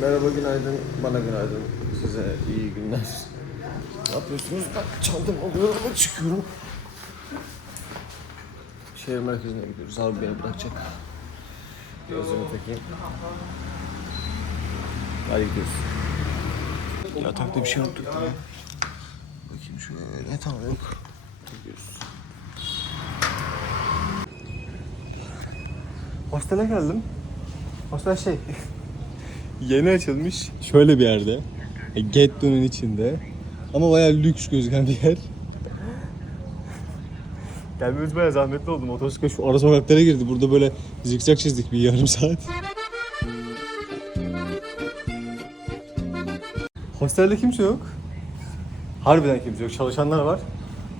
Merhaba günaydın, bana günaydın. Size iyi günler. Ne yapıyorsunuz? Bak çantamı alıyorum ve çıkıyorum. Şehir merkezine gidiyoruz. Abi beni bırakacak. Gözümü takayım. Hadi gidiyoruz. Yatakta bir şey unuttuk mi? Bakayım şöyle. Tamam yok. Gidiyoruz. Hostele geldim. Hostel şey... Yeni açılmış. Şöyle bir yerde. E, Getto'nun içinde. Ama bayağı lüks gözüken bir yer. Gelmemiz bayağı zahmetli oldu. Motosiklet şu ara sokaklara girdi. Burada böyle zikzak çizdik bir yarım saat. Hostelde kimse yok. Harbiden kimse yok. Çalışanlar var.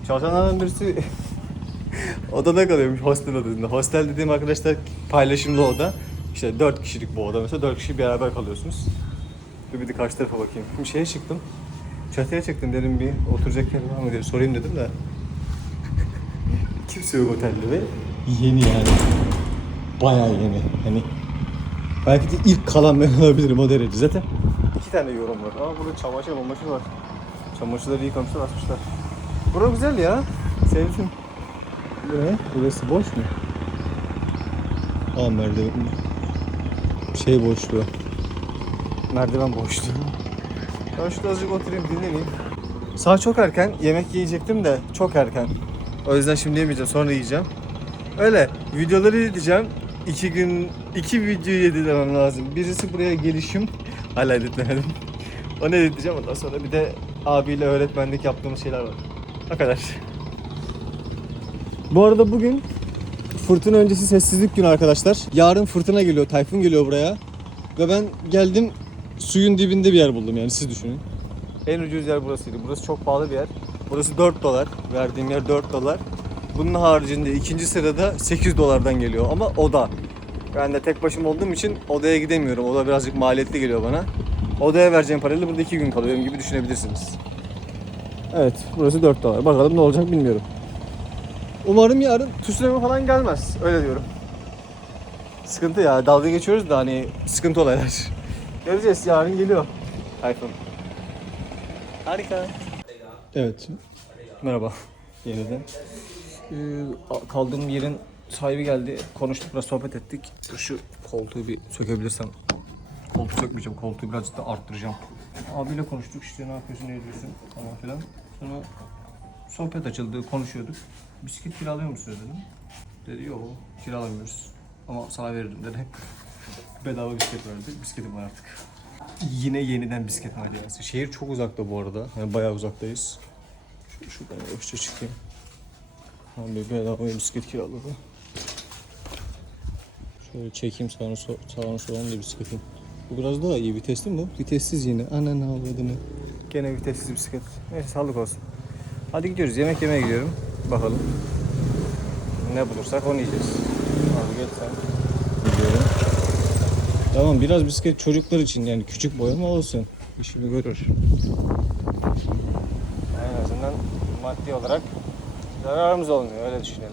Çalışanlardan birisi odada kalıyormuş hostel odasında. Hostel dediğim arkadaşlar paylaşımlı oda. İşte 4 kişilik bu oda mesela 4 kişi beraber kalıyorsunuz. Dur bir de karşı tarafa bakayım. Şimdi şeye çıktım. Çatıya çıktım dedim bir oturacak yer var mı diye sorayım dedim de. Kimse yok otelde ve yeni yani. Bayağı yeni. Hani belki de ilk kalan ben olabilirim o derece. Zaten iki tane yorum var. Aa burada çamaşır mamaşır var. Çamaşırları yıkamışlar asmışlar. Burası güzel ya. Sevdim. Ne? Burası boş mu? Aa merdiven. Şey boşluğu. Merdiven boşluğu. Ben şurada azıcık oturayım dinleneyim. Saat çok erken. Yemek yiyecektim de çok erken. O yüzden şimdi yemeyeceğim. Sonra yiyeceğim. Öyle. Videoları edeceğim. İki gün, iki video edilemem lazım. Birisi buraya gelişim. Hala editlemedim. Onu editeceğim. Ondan sonra bir de abiyle öğretmenlik yaptığımız şeyler var. O kadar. Bu arada bugün fırtına öncesi sessizlik günü arkadaşlar. Yarın fırtına geliyor, tayfun geliyor buraya. Ve ben geldim suyun dibinde bir yer buldum yani siz düşünün. En ucuz yer burasıydı. Burası çok pahalı bir yer. Burası 4 dolar. Verdiğim yer 4 dolar. Bunun haricinde ikinci sırada 8 dolardan geliyor ama oda. Ben de tek başıma olduğum için odaya gidemiyorum. Oda birazcık maliyetli geliyor bana. Odaya vereceğim parayla burada 2 gün kalıyorum gibi düşünebilirsiniz. Evet, burası 4 dolar. Bakalım ne olacak bilmiyorum. Umarım yarın tsunami falan gelmez. Öyle diyorum. Sıkıntı ya. Dalga geçiyoruz da hani sıkıntı olaylar. Göreceğiz. Yarın geliyor. Tayfun. Harika. Evet. Merhaba. Yeniden. Ee, kaldığım yerin sahibi geldi. Konuştuk biraz sohbet ettik. Şu koltuğu bir sökebilirsem. Koltuğu sökmeyeceğim. Koltuğu birazcık da arttıracağım. Abiyle konuştuk işte ne yapıyorsun ne ediyorsun falan filan. Sonra sohbet açıldı konuşuyorduk. Bisiklet kiralıyor musun dedim. Dedi yok kiralamıyoruz. Ama sana veririm dedi. Bedava bisiklet verdi. Bisikletim var artık. Yine yeniden bisiklet macerası. Şehir çok uzakta bu arada. Yani bayağı uzaktayız. Şu, şuradan yavaşça çıkayım. Abi bedava bisiklet kiraladı. Şöyle çekeyim sağını, so sağını solunu da bisikletin. Bu biraz daha iyi. Vitesli mi? Vitessiz yine. Ananı avradını. Gene vitessiz bisiklet. Neyse sağlık olsun. Hadi gidiyoruz. Yemek yemeye gidiyorum. Bakalım. Ne bulursak onu yiyeceğiz. Hadi geç sen. Gidiyorum. Tamam biraz bisiklet çocuklar için yani küçük boy ama olsun. İşimi görür. En azından maddi olarak zararımız olmuyor öyle düşünelim.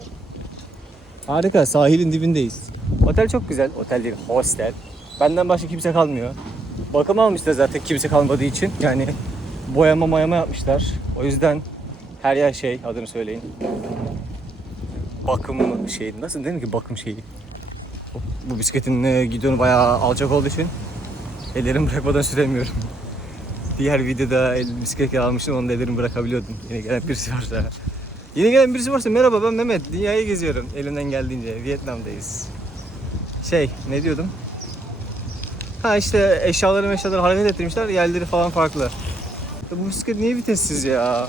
Harika sahilin dibindeyiz. Otel çok güzel. Otel değil hostel. Benden başka kimse kalmıyor. Bakım almışlar zaten kimse kalmadığı için. Yani boyama mayama yapmışlar. O yüzden her yer şey adını söyleyin. Bakım şey nasıl denir ki bakım şeyi. Bu bisikletin gidonu bayağı alçak olduğu için ellerimi bırakmadan süremiyorum. Diğer videoda el bisiklet almıştım onu da ellerimi bırakabiliyordum. Yine gelen birisi varsa. Yine gelen birisi varsa merhaba ben Mehmet. Dünyayı geziyorum elimden geldiğince. Vietnam'dayız. Şey ne diyordum? Ha işte eşyaları eşyaları hareket ettirmişler. Yerleri falan farklı. Bu bisiklet niye vitessiz ya?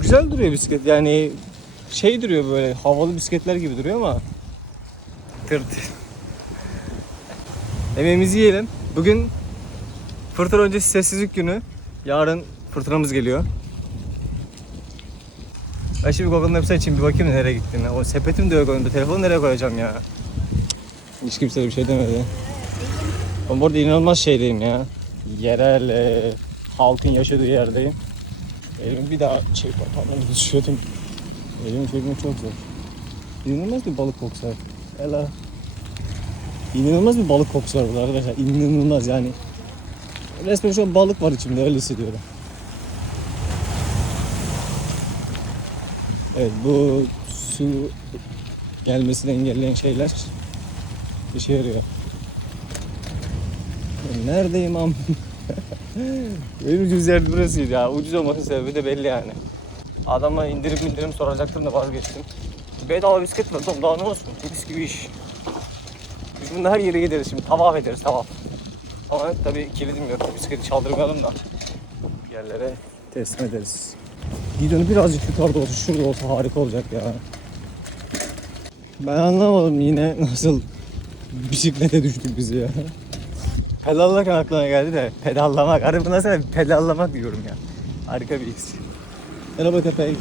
Güzel duruyor bisiklet yani şey duruyor böyle havalı bisikletler gibi duruyor ama tırt. Yemeğimizi yiyelim. Bugün fırtına öncesi sessizlik günü. Yarın fırtınamız geliyor. Ben şimdi Google Maps'e açayım bir bakayım nereye gittiğini. O sepetim de yok önümde. Telefonu nereye koyacağım ya? Hiç kimse de bir şey demedi. Ben burada inanılmaz şeydeyim ya. Yerel e, halkın yaşadığı yerdeyim. Elim bir daha şey pardon düşüyordum. Elimi çekmek çok zor. İnanılmaz bir balık koksa. Ela. İnanılmaz bir balık kokusu var burada arkadaşlar. İnanılmaz yani. Resmen şu an balık var içimde öyle hissediyorum. Evet bu su gelmesini engelleyen şeyler işe yarıyor. Neredeyim am? Benim ucuz yer burasıydı ya. Ucuz olmasının sebebi de belli yani. Adama indirim indirim soracaktım da vazgeçtim. Bedava bisiklet var. Daha ne olsun? Mis gibi iş. Biz bunda her yere gideriz şimdi. Tavaf ederiz tavaf. Ama tabii kilidim yok. Bisikleti çaldırmayalım da. Yerlere teslim ederiz. Videonun birazcık yukarıda olsa, şurada olsa harika olacak ya. Ben anlamadım yine nasıl bisiklete düştük biz ya. Pedallarken aklıma geldi de pedallamak. Bundan sonra pedallamak diyorum ya. Harika bir his. Merhaba köpek.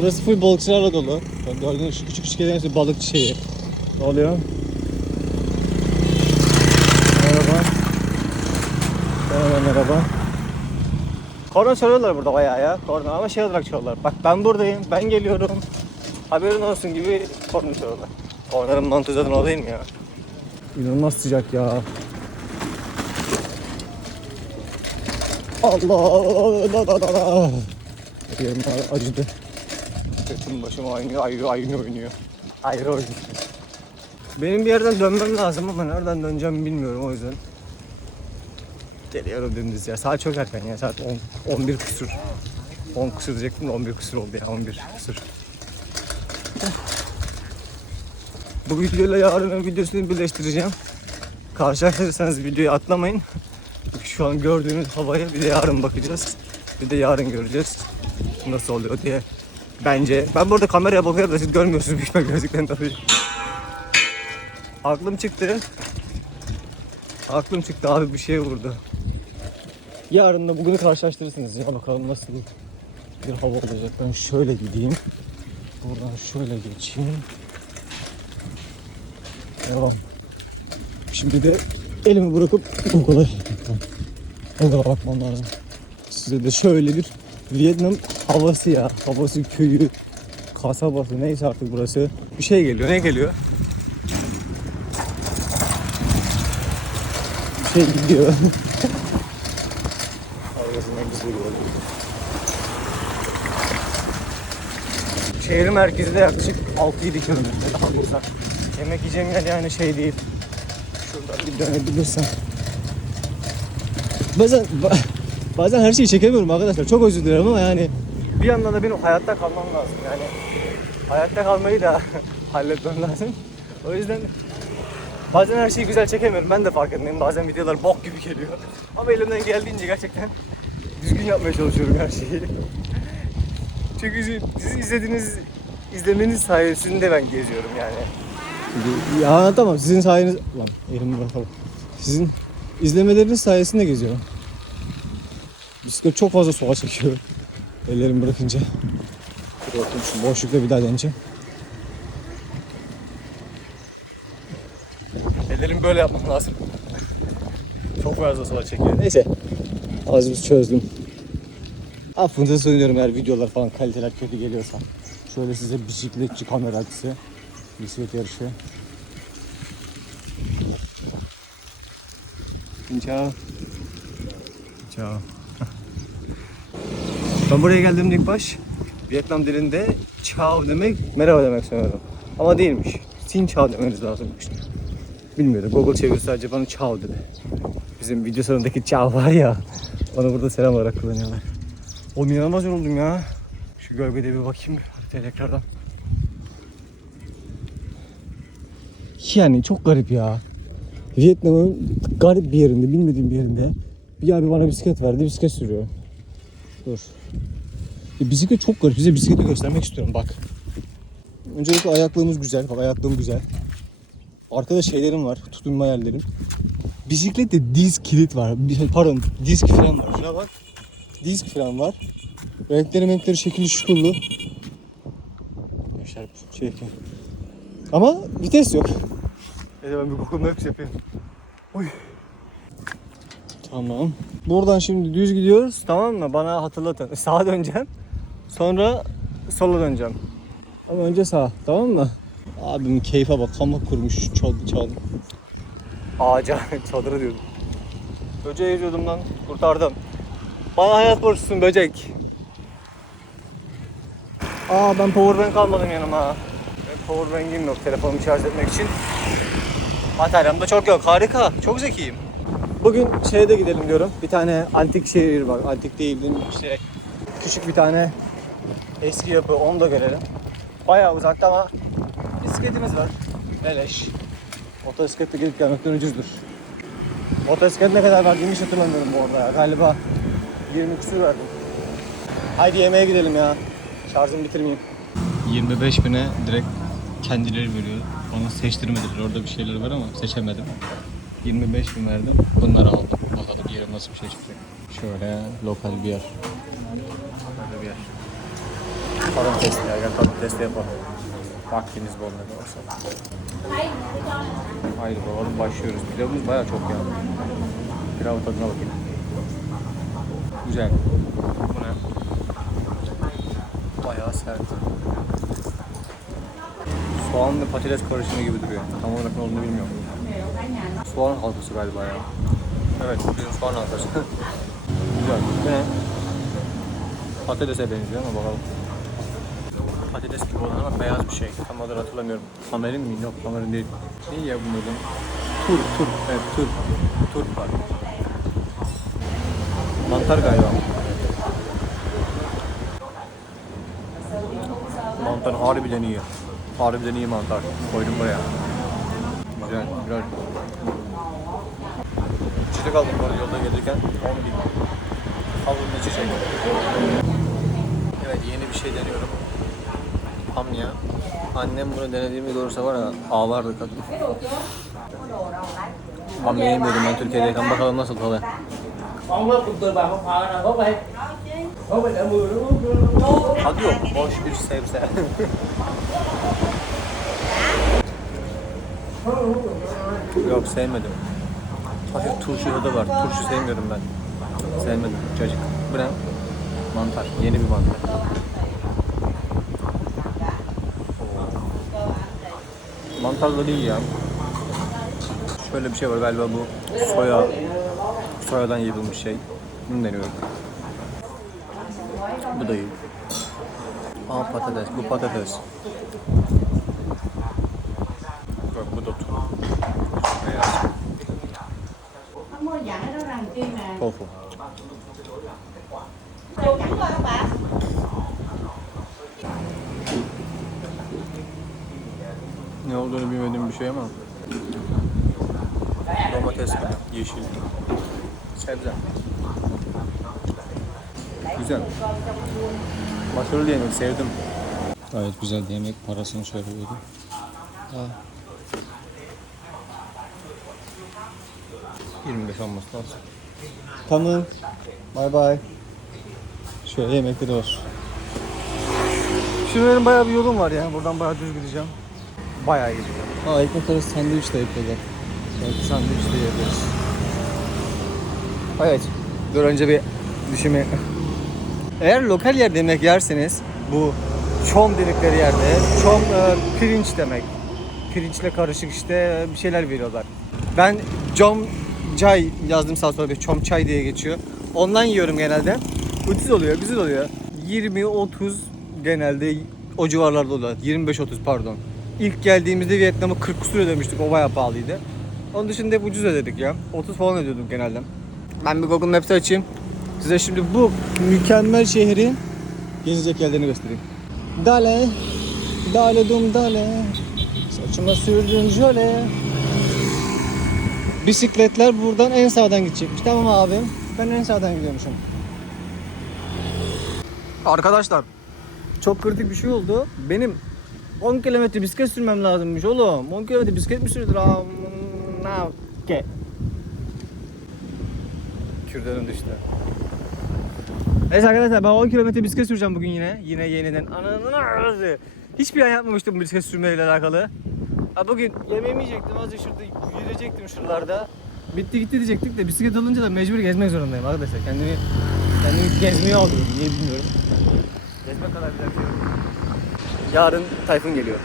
Burası full balıkçılarla dolu. Gördüğünüz şu küçük küçük hepsi balıkçı şeyi. Ne oluyor? Merhaba. Merhaba merhaba. Korna çalıyorlar burada bayağı ya. Korna ama şey olarak çalıyorlar. Bak ben buradayım, ben geliyorum. Haberin olsun gibi korna çalıyorlar. Kornanın mantığı zaten o ya? İnanılmaz sıcak ya. Allah Allah Allah Allah. Yerim acıdı. Götüm başım aynı ayrı ayrı oynuyor. Ayrı oynuyor. Benim bir yerden dönmem lazım ama nereden döneceğimi bilmiyorum o yüzden. Geliyorum dümdüz ya. Saat çok erken ya. Saat 10, 11 kusur. 10 kusur diyecektim de 11 kusur oldu ya. 11 kusur. Bu videoyla yarının videosunu birleştireceğim. Karşılaştırırsanız videoyu atlamayın. Şu an gördüğünüz havaya bir de yarın bakacağız. Bir de yarın göreceğiz. Nasıl oluyor diye. Bence. Ben burada kameraya bakıyorum da siz görmüyorsunuz büyük ihtimalle tabii. Aklım çıktı. Aklım çıktı abi bir şey vurdu. Yarın da bugünü karşılaştırırsınız ya bakalım nasıl bir hava olacak. Ben şöyle gideyim. Buradan şöyle geçeyim. Devam. Şimdi de elimi bırakıp Google'a Google'a bakmam lazım. Size de şöyle bir Vietnam havası ya. Havası, köyü, kasabası neyse artık burası. Bir şey geliyor. Ne geliyor? Bir şey gidiyor. Arkasından geliyor. Şehir merkezi de yaklaşık 6-7 kilometre. Yemek yiyeceğim yer yani şey değil. Bazen ba- bazen her şeyi çekemiyorum arkadaşlar. Çok özür dilerim ama yani bir yandan da benim hayatta kalmam lazım. Yani hayatta kalmayı da halletmem lazım. O yüzden bazen her şeyi güzel çekemiyorum. Ben de farkındayım. Bazen videolar bok gibi geliyor. Ama elimden geldiğince gerçekten düzgün yapmaya çalışıyorum her şeyi. Çünkü siz izlediğiniz, izlemeniz sayesinde ben geziyorum yani. Ya tamam sizin sayeniz... Lan elimi bırakalım. Sizin izlemeleriniz sayesinde geziyorum. Bisiklet çok fazla sola çekiyor. Ellerimi bırakınca. Dur bakayım şu boşlukta bir daha deneyeceğim. Ellerimi böyle yapmam lazım. Çok fazla sola çekiyor. Neyse. Az biz çözdüm. Affınıza sığınıyorum eğer videolar falan kaliteler kötü geliyorsa. Şöyle size bisikletçi kamera açısı. Bisiklet yarışı. Ciao. Ciao. Ben buraya geldiğimde ilk baş Vietnam dilinde ciao demek merhaba demek sanıyordum. Ama değilmiş. Xin chao demeniz lazımmış. Bilmiyorum. Google çeviri sadece bana ciao dedi. Bizim video sonundaki ciao var ya. Onu burada selam olarak kullanıyorlar. Oğlum inanılmaz yoruldum ya. Şu gölgede bir bakayım tekrardan. Yani çok garip ya. Vietnam'ın garip bir yerinde, bilmediğim bir yerinde bir abi bana bisiklet verdi, bisiklet sürüyor. Dur. E, bisiklet çok garip. Size bisikleti göstermek istiyorum bak. Öncelikle ayaklığımız güzel. Bak ayaklığım güzel. Arkada şeylerim var. Tutunma yerlerim. Bisiklette diz kilit var. Pardon disk fren var. Şuna bak. Disk fren var. Renkleri renkleri şekilli şukullu. Yaşar şey Ama vites yok. Neyse ben bir Google Maps yapayım. Oy. Tamam. Buradan şimdi düz gidiyoruz tamam mı? Bana hatırlatın. Sağa döneceğim. Sonra sola döneceğim. Ama önce sağ tamam mı? Abim keyfe bak hamak kurmuş çaldı çaldı. Ağaca, çadıra diyordum. Böceği yüzüyordum lan. Kurtardım. Bana hayat borçlusun böcek. Aa ben powerbank almadım yanıma. Powerbank'im yok telefonumu şarj etmek için. Bataryam da çok yok. Harika. Çok zekiyim. Bugün şeye de gidelim diyorum. Bir tane antik şehir var. Antik değil şey. Küçük bir tane eski yapı. Onu da görelim. Bayağı uzakta ama bisikletimiz var. Beleş. Motosikletle gidip gelmekten ucuzdur. Motosiklet ne kadar verdiğimi hiç hatırlamıyorum bu arada ya. Galiba 20 küsur verdim. Haydi yemeğe gidelim ya. Şarjımı bitirmeyeyim. 25 bine direkt kendileri veriyor. Bana seçtirmediler. Orada bir şeyler var ama seçemedim. 25 bin verdim. Bunları aldım. Bakalım yerim nasıl bir şey çıkacak. Şöyle lokal bir yer. Böyle bir yer. Tadım testi ya. Gel tadım testi yapalım. Vaktiniz bol ne de olsa. Haydi bakalım başlıyoruz. Pilavımız bayağı çok ya. Pilav tadına bakayım. Güzel. Bu ne? Bayağı sert. Soğan ve patates karışımı gibi duruyor. Tam olarak ne olduğunu bilmiyorum. Soğan halkası galiba ya. Evet, soğan halkası. Güzel. Ne? Patatese benziyor ama bakalım. Patates gibi olan ama beyaz bir şey. Tam olarak hatırlamıyorum. Tamerin mi? Yok tamerin değil. Ne ya bunun adı? Tur, tur. Evet, tur. Tur var. Mantar galiba. Mantar harbiden iyi. Harbiden iyi mantar. Koydum buraya. Güzel, güzel. İçinde kaldım bu yolda gelirken. 10 bin. Havlunun içi şey. Evet yeni bir şey deniyorum. Hamya. Annem bunu denediğimi görürse var ya ağlardı kadın. Hamya yemiyordum ben Türkiye'deyken bakalım nasıl tadı. Tadı yok. Boş bir sebze. yok sevmedim. Hafif turşu tadı var. Turşu sevmiyorum ben. Sevmedim. Cacık. Bu ne? Mantar. Yeni bir mantar. Mantarları iyi ya. Şöyle bir şey var galiba bu soya soyadan yapılmış şey. Bunu deniyorum. Bu da iyi. Aa patates. Bu patates. Các bạn Ne olduğunu bilmediğim bir şey ama. Domates gibi. Yeşil. Sebze. Güzel. Başarılı yemek sevdim. Gayet güzel yemek. Parasını söylüyordu. Ha. 25 olması lazım. Tamam. Bye bye. Şöyle yemekleri var. Şimdi benim bayağı bir yolum var ya. Buradan bayağı düz gideceğim. Bayağı gidiyor. Aa ekmek arası sandviç de yapıyorlar. Belki sandviç de yiyebiliriz. Evet. Dur önce bir düşümü. Eğer lokal yerde yemek yerseniz bu çom dedikleri yerde çom e, pirinç demek. Pirinçle karışık işte bir şeyler veriyorlar. Ben com çay yazdım sağ sola bir çom çay diye geçiyor. Ondan yiyorum genelde. Ucuz oluyor, güzel oluyor. 20-30 genelde o civarlarda oluyor. 25-30 pardon. İlk geldiğimizde Vietnam'a 40 kusur ödemiştik. O bayağı pahalıydı. Onun dışında hep ucuz ödedik ya. 30 falan ödüyordum genelde. Ben bir Google Maps'i açayım. Size şimdi bu mükemmel şehrin gezecek yerlerini göstereyim. Dale, dale dum dale, saçıma sürdüm jöle. Bisikletler buradan en sağdan gidecekmiş. Tamam abi. Ben en sağdan gidiyormuşum. Arkadaşlar çok kritik bir şey oldu. Benim 10 kilometre bisiklet sürmem lazımmış oğlum. 10 kilometre bisiklet mi sürülür? Amına ke. Kürdanım düştü. Evet arkadaşlar ben 10 kilometre bisiklet süreceğim bugün yine. Yine yeniden. Ananın ağzı. Hiçbir an yapmamıştım bisiklet sürmeyle alakalı. Ha bugün yemeğimi yiyecektim. Azıcık şurada yürüyecektim şuralarda. Bitti gitti diyecektik de bisiklet alınca da mecbur gezmek zorundayım arkadaşlar. Kendimi kendimi gezmeye alıyorum. Niye bilmiyorum. Gezmek kadar güzel bir şey yok. Yarın Tayfun geliyor.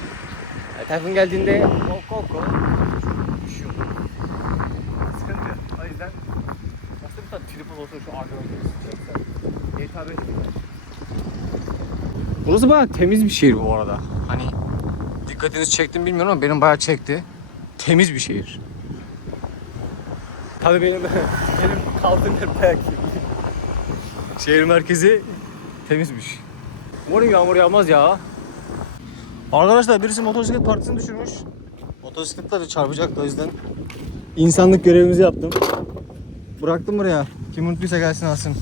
Yani tayfun geldiğinde koko koko düşüyor. Aslında bir tane olsa şu arkadan çeksen. Yeter Burası bayağı temiz bir şehir bu arada. Hani dikkatinizi çektim bilmiyorum ama benim bayağı çekti. Temiz bir şehir. Tabii benim benim kaldığım yer bayağı kirli. Şehir merkezi temizmiş. Umarım yağmur yağmaz ya. Arkadaşlar birisi motosiklet partisini düşürmüş. Motosikletler çarpacaktı o yüzden. İnsanlık görevimizi yaptım. Bıraktım buraya. Kim unuttuysa gelsin alsın.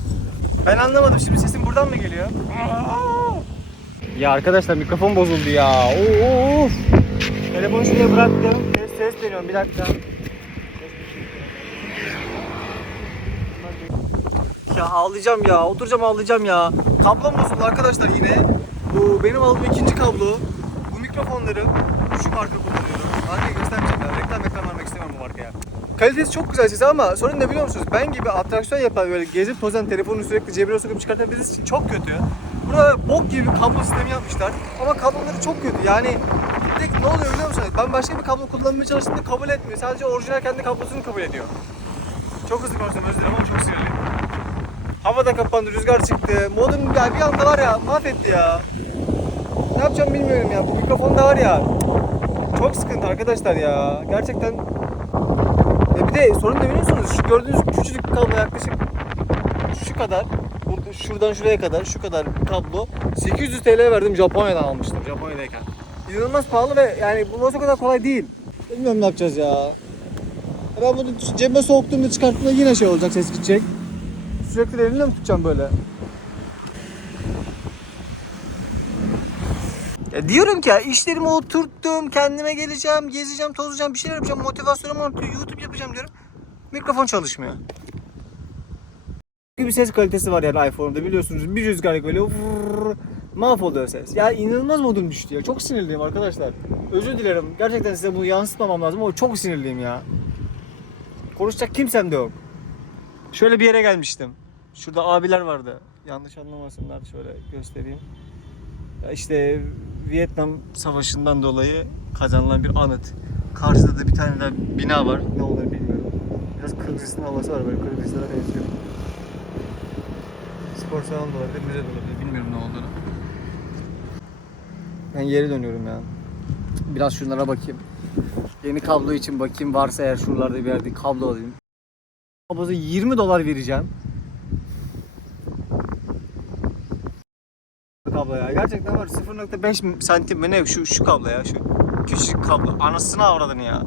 Ben anlamadım şimdi sesim buradan mı geliyor? Ya arkadaşlar mikrofon bozuldu ya. Of. Telefonu şuraya bıraktım. Ses, ses deniyorum bir dakika. Ya ağlayacağım ya. Oturacağım ağlayacağım ya. Kablom bozuldu arkadaşlar yine. Bu benim aldığım ikinci kablo. Bu mikrofonları şu marka kullanıyorum. Markayı göstermeyeceğim ya. Reklam reklam vermek istemiyorum bu markaya. Kalitesi çok güzel sesi ama sorun ne biliyor musunuz? Ben gibi atraksiyon yapan böyle gezip tozan telefonu sürekli cebine sokup çıkartan birisi için çok kötü. Burada bok gibi bir kablo sistemi yapmışlar. Ama kabloları çok kötü. Yani tek ne oluyor biliyor musunuz? Ben başka bir kablo kullanmaya çalıştığımda kabul etmiyor. Sadece orijinal kendi kablosunu kabul ediyor. Çok hızlı konuştum özür dilerim ama çok sinirliyim. Hava da kapandı, rüzgar çıktı. Modem ya bir anda var ya mahvetti ya. Ne yapacağım bilmiyorum ya. Bu mikrofon da var ya. Çok sıkıntı arkadaşlar ya. Gerçekten. E bir de sorun ne biliyor musunuz? Şu gördüğünüz küçücük kablo yaklaşık şu kadar. Şuradan şuraya kadar şu kadar kablo. 800 TL verdim Japonya'dan almıştım Japonya'dayken. İnanılmaz pahalı ve yani bulması o kadar kolay değil. Bilmiyorum ne yapacağız ya. Ben bunu cebime soktuğumda çıkarttığımda yine şey olacak ses gidecek. Sürekli elimle mi tutacağım böyle? Ya diyorum ki ya işlerimi oturttum, kendime geleceğim, gezeceğim, tozacağım, bir şeyler yapacağım, motivasyonum artıyor, YouTube yapacağım diyorum. Mikrofon çalışmıyor. Bir ses kalitesi var yani iPhone'da biliyorsunuz. Bir rüzgar böyle vurr, mahvoluyor ses. Ya inanılmaz modum düştü ya. Çok sinirliyim arkadaşlar. Özür dilerim. Gerçekten size bunu yansıtmamam lazım ama çok sinirliyim ya. Konuşacak kimsem de yok. Şöyle bir yere gelmiştim. Şurada abiler vardı. Yanlış anlamasınlar şöyle göstereyim. Ya işte Vietnam Savaşı'ndan dolayı kazanılan bir anıt. Karşıda da bir tane daha bina var. Ne olduğunu bilmiyorum. Biraz Kırgızistan havası var böyle Kırgızistan'a benziyor. Spor salonu da olabilir, müze de olabilir. Bilmiyorum ne olduğunu. Ben geri dönüyorum ya. Biraz şunlara bakayım. Yeni kablo için bakayım varsa eğer şuralarda bir yerde kablo alayım. Kablosu 20 dolar vereceğim. kablo ya. Gerçekten var 0.5 santim mi ne şu şu kablo ya şu küçük kablo. Anasını avradın ya.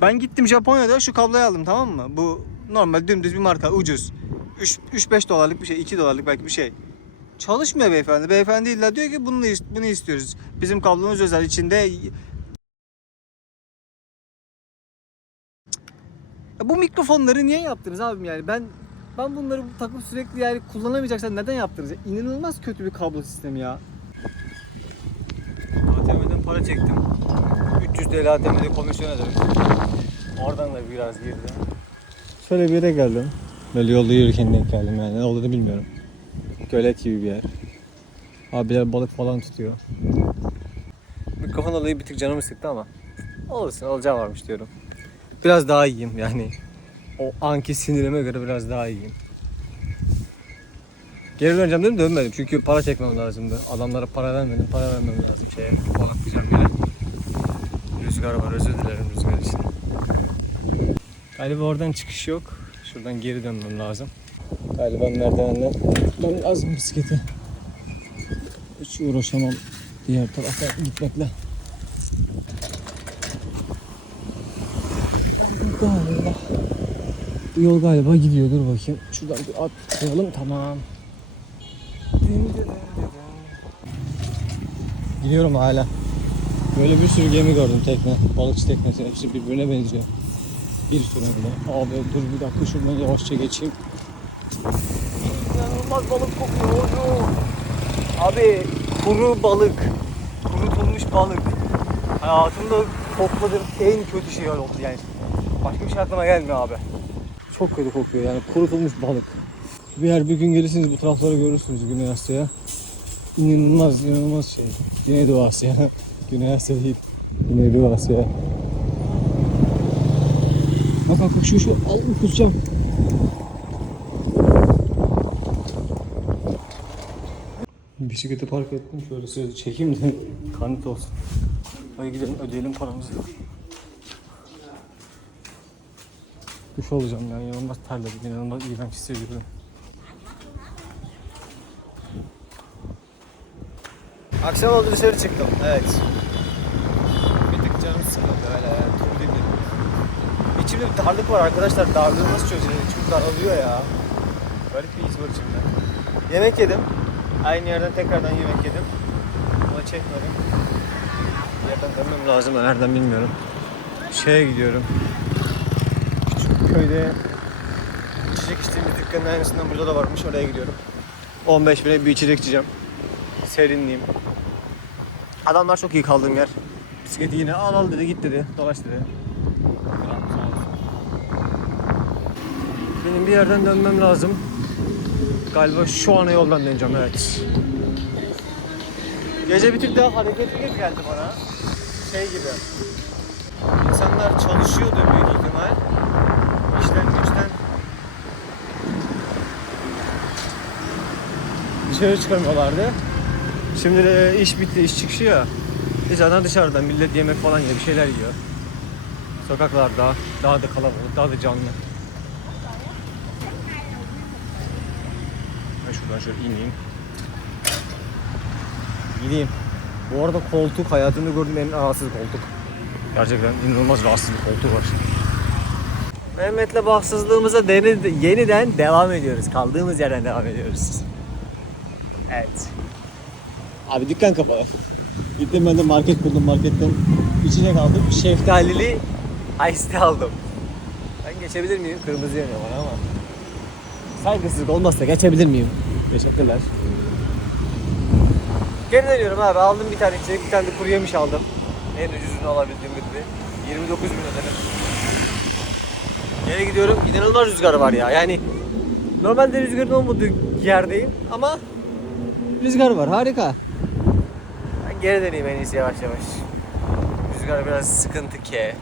Ben gittim Japonya'da şu kabloyu aldım tamam mı? Bu normal dümdüz bir marka ucuz. 3-5 dolarlık bir şey 2 dolarlık belki bir şey. Çalışmıyor beyefendi. Beyefendi illa diyor ki bunu, bunu istiyoruz. Bizim kablomuz özel içinde Ya bu mikrofonları niye yaptınız abim yani? Ben ben bunları takıp sürekli yani kullanamayacaksan neden yaptınız? Ya? İnanılmaz kötü bir kablo sistemi ya. ATM'den para çektim. 300 TL ATM'de komisyon ödedim. Oradan da biraz girdim. Şöyle bir yere geldim. Böyle yolda yürürken denk geldim yani. Ne olduğunu bilmiyorum. Gölet gibi bir yer. Abiler balık falan tutuyor. Mikrofon olayı bir tık canımı sıktı ama olsun olacağı varmış diyorum. Biraz daha iyiyim yani. O anki sinirime göre biraz daha iyiyim. Geri döneceğim dedim dönmedim çünkü para çekmem lazımdı. Adamlara para vermedim, para vermem lazım şeye. Konaklayacağım yere. Rüzgar var, özür dilerim rüzgar için. Galiba oradan çıkış yok. Şuradan geri dönmem lazım. Galiba merdivenden ben lazım bisiklete. Hiç uğraşamam diğer tarafa gitmekle. Galiba. Bu yol galiba gidiyor. Dur bakayım. Şuradan bir atlayalım. Tamam. Gidiyorum hala. Böyle bir sürü gemi gördüm tekne. Balıkçı teknesi. Hepsi birbirine benziyor. Bir sürü bile. Abi dur bir dakika şuradan yavaşça geçeyim. İnanılmaz balık kokuyor. Abi kuru balık. Kurutulmuş balık. Hayatımda kokladığım en kötü şey oldu yani. Başka bir şey aklıma gelmiyor abi. Çok kötü kokuyor yani kurutulmuş balık. Bir yer bir gün gelirsiniz bu tarafları görürsünüz Güney Asya'ya. İnanılmaz inanılmaz şey. Güneydoğu Asya. Güney Asya değil. Güneydoğu Asya. Bak bak bak şu şu al kusacağım. Bisikleti park ettim. Şöyle sizi çekeyim de kanıt olsun. Hadi gidelim ödeyelim paramızı. Duş alacağım yani inanılmaz terledim. İnanılmaz iğrenç hissediyorum. Akşam oldu dışarı çıktım. Evet. İçimde bir darlık var arkadaşlar. Darlığı nasıl çözeceğiz? İçim daralıyor ya. Garip bir his var içimde. Yemek yedim. Aynı yerden tekrardan yemek yedim. Ama çekmedim. Yerden dönmem lazım. Nereden bilmiyorum. Şeye gidiyorum. Küçük köyde içecek içtiğim bir dükkanın aynısından burada da varmış. Oraya gidiyorum. 15 bine bir içecek içeceğim. Serinleyeyim. Adamlar çok iyi kaldığım yer. Bisikleti yine al al dedi git dedi. Dolaş dedi. Benim bir yerden dönmem lazım. Galiba şu ana yoldan döneceğim evet. Gece bir tık daha hareketli gibi geldi bana. Şey gibi. İnsanlar çalışıyordu büyük ihtimal. İşten güçten dışarı çıkamıyorlardı. Şimdi de iş bitti, iş çıkışı ya. İnsanlar dışarıda, millet yemek falan yiyor, bir şeyler yiyor. Sokaklarda daha da kalabalık, daha da canlı. Şuradan şöyle ineyim. Gideyim. Bu arada koltuk hayatımda gördüğüm en rahatsız koltuk. Gerçekten inanılmaz rahatsız bir koltuk var. Mehmet'le bahtsızlığımıza deni- yeniden devam ediyoruz. Kaldığımız yerden devam ediyoruz. Evet. Abi dükkan kapalı. Gittim ben de market buldum marketten. İçine kaldım. Şeftalili ice aldım. Ben geçebilir miyim? Kırmızı yanıyor bana ama. Saygısızlık olmazsa geçebilir miyim? Teşekkürler. Geri dönüyorum abi. Aldım bir tane içecek, bir tane de kuru yemiş aldım. En ucuzunu alabildiğim gibi. 29 bin ödedim. Geri gidiyorum. İnanılmaz rüzgar var ya. Yani normalde rüzgarın olmadığı yerdeyim ama rüzgar var. Harika. Ben geri döneyim en iyisi yavaş yavaş. Rüzgar biraz sıkıntı ke.